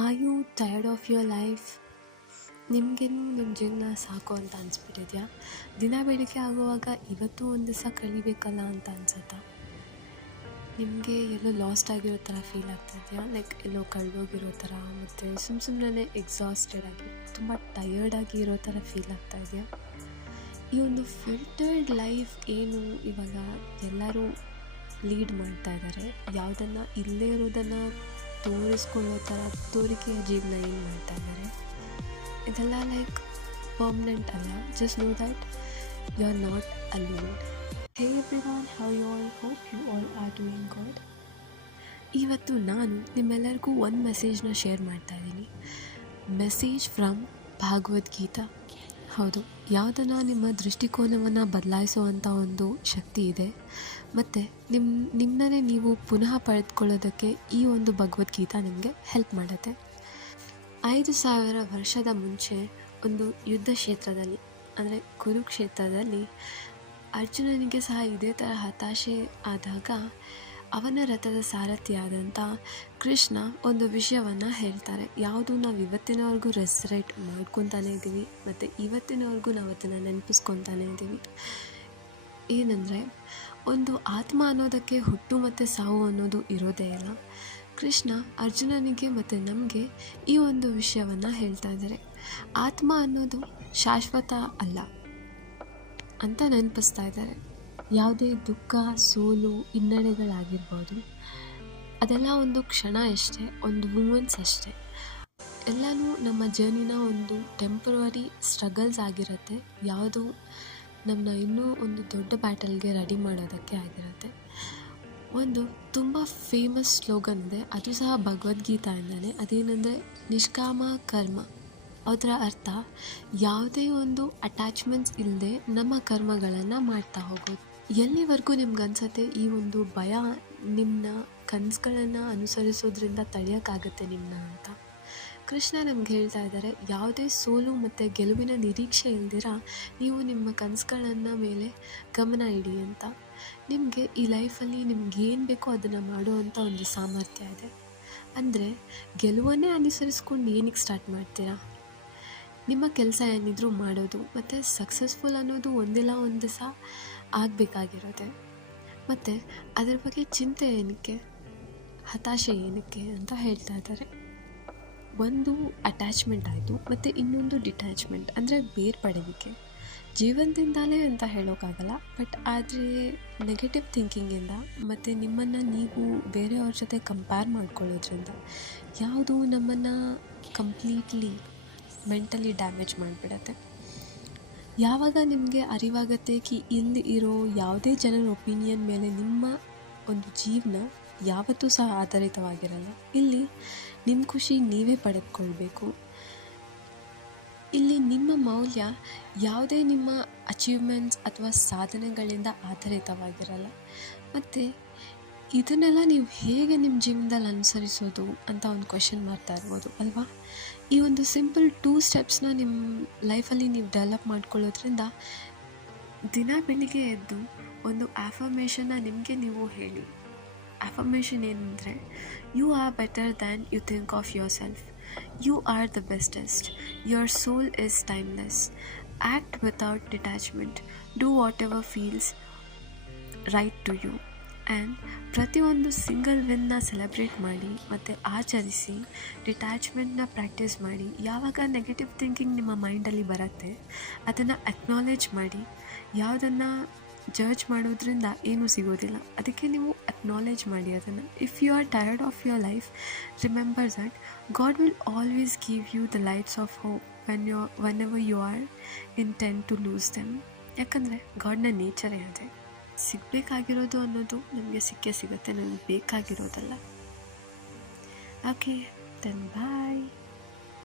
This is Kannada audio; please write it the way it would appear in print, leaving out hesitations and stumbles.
R you tired of your life? ನಿಮಗೇನು ನಿಮ್ಮ ಜೀವನ ಸಾಕು ಅಂತ ಅನಿಸ್ಬಿಟ್ಟಿದೆಯಾ? ದಿನ ಬೆಳಿಗ್ಗೆ ಆಗುವಾಗ ಇವತ್ತು ಒಂದು ದಿವಸ ಕಳಿಬೇಕಲ್ಲ ಅಂತ ಅನ್ಸುತ್ತಾ? ನಿಮಗೆ ಎಲ್ಲೋ ಲಾಸ್ಟ್ ಆಗಿರೋ ಥರ ಫೀಲ್ ಆಗ್ತಾಯಿದೆಯಾ? ಲೈಕ್ ಎಲ್ಲೋ ಕಳೆದೋಗಿರೋ ಥರ, ಮತ್ತು ಸುಮ್ಮನೆ ಎಕ್ಸಾಸ್ಟೆಡ್ ಆಗಿ ತುಂಬ ಟಯರ್ಡಾಗಿ ಇರೋ ಥರ ಫೀಲ್ ಆಗ್ತಾಯಿದೆಯಾ? ಈ ಒಂದು ಫಿಲ್ಟರ್ಡ್ ಲೈಫ್ ಏನು ಇವಾಗ ಎಲ್ಲರೂ ಲೀಡ್ ಮಾಡ್ತಾ ಇದ್ದಾರೆ, ಯಾವುದನ್ನು ಇಲ್ಲೇ ಇರೋದನ್ನು ತೋರಿಸ್ಕೊಳ್ಳೋ ಥರ ತೋರಿಕೆಯ ಜೀವನ ಏನು ಮಾಡ್ತಾ ಇದ್ದಾರೆ, ಇದೆಲ್ಲ ಲೈಕ್ ಪರ್ಮನೆಂಟ್ ಅಲ್ಲ. Just know that you are not alone. Hey everyone, how you all? Hope you all are doing good. ಇವತ್ತು ನಾನು ನಿಮ್ಮೆಲ್ಲರಿಗೂ ಒಂದು ಮೆಸೇಜ್ನ ಶೇರ್ ಮಾಡ್ತಾ ಇದ್ದೀನಿ. Message from Bhagavad Gita. ಹೌದು, ಯಾವುದನ್ನು ನಿಮ್ಮ ದೃಷ್ಟಿಕೋನವನ್ನು ಬದಲಾಯಿಸುವಂಥ ಒಂದು ಶಕ್ತಿ ಇದೆ, ಮತ್ತು ನಿಮ್ಮನ್ನೇ ನೀವು ಪುನಃ ಪಡೆದುಕೊಳ್ಳೋದಕ್ಕೆ ಈ ಒಂದು ಭಗವದ್ಗೀತಾ ನಿಮಗೆ ಹೆಲ್ಪ್ ಮಾಡುತ್ತೆ. 5000 ವರ್ಷದ ಮುಂಚೆ ಒಂದು ಯುದ್ಧ ಕ್ಷೇತ್ರದಲ್ಲಿ, ಅಂದರೆ ಕುರುಕ್ಷೇತ್ರದಲ್ಲಿ, ಅರ್ಜುನನಿಗೆ ಸಹ ಇದೇ ಥರ ಹತಾಶೆ ಆದಾಗ ಅವನ ರಥದ ಸಾರಥಿಯಾದಂಥ ಕೃಷ್ಣ ಒಂದು ವಿಷಯವನ್ನು ಹೇಳ್ತಾರೆ. ಯಾವುದು ನಾವು ಇವತ್ತಿನವರೆಗೂ ರೆಸರೇಟ್ ಮಾಡ್ಕೊತಾನೆ ಇದ್ದೀವಿ, ಮತ್ತು ಇವತ್ತಿನವರೆಗೂ ನಾವು ಅದನ್ನು ನೆನಪಿಸ್ಕೊತಾನೆ ಇದ್ದೀವಿ. ಏನಂದರೆ, ಒಂದು ಆತ್ಮ ಅನ್ನೋದಕ್ಕೆ ಹುಟ್ಟು ಮತ್ತು ಸಾವು ಅನ್ನೋದು ಇರೋದೇ ಇಲ್ಲ. ಕೃಷ್ಣ ಅರ್ಜುನನಿಗೆ ಮತ್ತು ನಮಗೆ ಈ ಒಂದು ವಿಷಯವನ್ನು ಹೇಳ್ತಾ ಇದ್ದಾರೆ. ಆತ್ಮ ಅನ್ನೋದು ಶಾಶ್ವತ ಅಲ್ಲ ಅಂತ ನೆನಪಿಸ್ತಾ ಇದ್ದಾರೆ. ಯಾವುದೇ ದುಃಖ, ಸೋಲು, ಹಿನ್ನಡೆಗಳಾಗಿರ್ಬೋದು, ಅದೆಲ್ಲ ಒಂದು ಕ್ಷಣ ಅಷ್ಟೇ, ಒಂದು ಮೂಮೆಂಟ್ಸ್ ಅಷ್ಟೇ. ಎಲ್ಲನೂ ನಮ್ಮ ಜರ್ನಿನ ಒಂದು ಟೆಂಪ್ರವರಿ ಸ್ಟ್ರಗಲ್ಸ್ ಆಗಿರುತ್ತೆ. ಯಾವುದು ನಮ್ಮನ್ನ ಇನ್ನೂ ಒಂದು ದೊಡ್ಡ ಬ್ಯಾಟಲ್ಗೆ ರೆಡಿ ಮಾಡೋದಕ್ಕೆ ಆಗಿರುತ್ತೆ. ಒಂದು ತುಂಬ ಫೇಮಸ್ ಸ್ಲೋಗನ್ ಇದೆ, ಅದು ಸಹ ಭಗವದ್ಗೀತಾಯಿಂದನೇ. ಅದೇನೆಂದರೆ, ನಿಷ್ಕಾಮ ಕರ್ಮ. ಅದರ ಅರ್ಥ ಯಾವುದೇ ಒಂದು ಅಟ್ಯಾಚ್ಮೆಂಟ್ಸ್ ಇಲ್ಲದೆ ನಮ್ಮ ಕರ್ಮಗಳನ್ನು ಮಾಡ್ತಾ ಹೋಗೋದು. ಎಲ್ಲಿವರೆಗೂ ನಿಮ್ಗನ್ಸುತ್ತೆ ಈ ಒಂದು ಭಯ ನಿಮ್ಮನ್ನ ಕನಸುಗಳನ್ನು ಅನುಸರಿಸೋದ್ರಿಂದ ತಡೆಯೋಕ್ಕಾಗತ್ತೆ ನಿಮ್ಮನ್ನ ಅಂತ, ಕೃಷ್ಣ ನಮ್ಗೆ ಹೇಳ್ತಾ ಇದ್ದಾರೆ, ಯಾವುದೇ ಸೋಲು ಮತ್ತು ಗೆಲುವಿನ ನಿರೀಕ್ಷೆ ಇಲ್ದಿರ ನೀವು ನಿಮ್ಮ ಕನಸುಗಳನ್ನು ಮೇಲೆ ಗಮನ ಇಡಿ ಅಂತ. ನಿಮಗೆ ಈ ಲೈಫಲ್ಲಿ ನಿಮ್ಗೇನು ಬೇಕೋ ಅದನ್ನು ಮಾಡುವಂಥ ಒಂದು ಸಾಮರ್ಥ್ಯ ಇದೆ. ಅಂದರೆ ಗೆಲುವನ್ನೇ ಅನುಸರಿಸ್ಕೊಂಡು ಏನಕ್ಕೆ ಸ್ಟಾರ್ಟ್ ಮಾಡ್ತೀರಾ? ನಿಮ್ಮ ಕೆಲಸ ಏನಿದ್ರೂ ಮಾಡೋದು, ಮತ್ತು ಸಕ್ಸಸ್ಫುಲ್ ಅನ್ನೋದು ಒಂದಿಲ್ಲ ಒಂದು ದಿವಸ ಆಗಬೇಕಾಗಿರೋದೆ. ಮತ್ತು ಅದ್ರ ಬಗ್ಗೆ ಚಿಂತೆ ಏನಕ್ಕೆ, ಹತಾಶೆ ಏನಕ್ಕೆ ಅಂತ ಹೇಳ್ತಾ ಇದ್ದಾರೆ. ಒಂದು ಅಟ್ಯಾಚ್ಮೆಂಟ್ ಆಯಿತು, ಮತ್ತು ಇನ್ನೊಂದು ಡಿಟ್ಯಾಚ್ಮೆಂಟ್, ಅಂದರೆ ಬೇರ್ಪಡುವಿಕೆ. ಜೀವನದಿಂದಲೇ ಅಂತ ಹೇಳೋಕ್ಕಾಗಲ್ಲ, ಬಟ್ ಆದರೆ ನೆಗೆಟಿವ್ ಥಿಂಕಿಂಗಿಂದ ಮತ್ತು ನಿಮ್ಮನ್ನು ನೀವು ಬೇರೆಯವ್ರ ಜೊತೆ ಕಂಪೇರ್ ಮಾಡ್ಕೊಳ್ಳೋದ್ರಿಂದ ಯಾವುದು ನಮ್ಮನ್ನು ಕಂಪ್ಲೀಟ್ಲಿ ಮೆಂಟಲಿ ಡ್ಯಾಮೇಜ್ ಮಾಡಿಬಿಡತ್ತೆ. ಯಾವಾಗ ನಿಮಗೆ ಅರಿವಾಗತ್ತೆ ಕಿ ಇಲ್ಲಿ ಇರೋ ಯಾವುದೇ ಜನರ ಒಪಿನಿಯನ್ ಮೇಲೆ ನಿಮ್ಮ ಒಂದು ಜೀವನ ಯಾವತ್ತೂ ಸಹ ಆಧಾರಿತವಾಗಿರಲ್ಲ. ಇಲ್ಲಿ ನಿಮ್ಮ ಖುಷಿ ನೀವೇ ಪಡೆದುಕೊಳ್ಬೇಕು. ಇಲ್ಲಿ ನಿಮ್ಮ ಮೌಲ್ಯ ಯಾವುದೇ ನಿಮ್ಮ ಅಚೀವ್ಮೆಂಟ್ಸ್ ಅಥವಾ ಸಾಧನೆಗಳಿಂದ ಆಧಾರಿತವಾಗಿರಲ್ಲ. ಮತ್ತು ಇದನ್ನೆಲ್ಲ ನೀವು ಹೇಗೆ ನಿಮ್ಮ ಜೀವನದಲ್ಲಿ ಅನುಸರಿಸೋದು ಅಂತ ಒಂದು ಕ್ವೆಶನ್ ಮಾಡ್ತಾ ಇರ್ಬೋದು ಅಲ್ವಾ? ಈ ಒಂದು ಸಿಂಪಲ್ 2 ಸ್ಟೆಪ್ಸ್ನ ನಿಮ್ಮ ಲೈಫಲ್ಲಿ ನೀವು ಡೆವಲಪ್ ಮಾಡ್ಕೊಳ್ಳೋದ್ರಿಂದ ದಿನ ಬೆಳಿಗ್ಗೆ ಎದ್ದು ಒಂದು ಆಫರ್ಮೇಷನ್ನ ನಿಮಗೆ ನೀವು ಹೇಳಿ. ಆಫರ್ಮೇಷನ್ ಏನಂದರೆ, you are better than you think of yourself. You are the bestest. Your soul is timeless. Act without detachment. Do whatever feels right to you. And ಪ್ರತಿಯೊಂದು ಸಿಂಗಲ್ ವಿನ್ನ ಸೆಲೆಬ್ರೇಟ್ ಮಾಡಿ ಮತ್ತು ಆಚರಿಸಿ. ಡಿಟ್ಯಾಚ್ಮೆಂಟ್ನ ಪ್ರಾಕ್ಟೀಸ್ ಮಾಡಿ. ಯಾವಾಗ ನೆಗೆಟಿವ್ ಥಿಂಕಿಂಗ್ ನಿಮ್ಮ ಮೈಂಡಲ್ಲಿ ಬರುತ್ತೆ ಅದನ್ನು ಅಕ್ನಾಲೇಜ್ ಮಾಡಿ. ಯಾವುದನ್ನು ಜಡ್ಜ್ ಮಾಡೋದ್ರಿಂದ ಏನೂ ಸಿಗೋದಿಲ್ಲ, ಅದಕ್ಕೆ ನೀವು ಅಕ್ನಾಲೇಜ್ ಮಾಡಿ ಅದನ್ನು. If you are tired of your life, remember that God will always give you the lights of hope whenever you are intent to lose them. ಯಾಕಂದರೆ ಗಾಡ್ನ ನೇಚರೇ ಅದೇ. ಸಿಗಬೇಕಾಗಿರೋದು ಅನ್ನೋದು ನಮಗೆ ಸಿಕ್ಕೇ ಸಿಗುತ್ತೆ, ನಮಗೆ ಬೇಕಾಗಿರೋದಲ್ಲ. Okay then bye.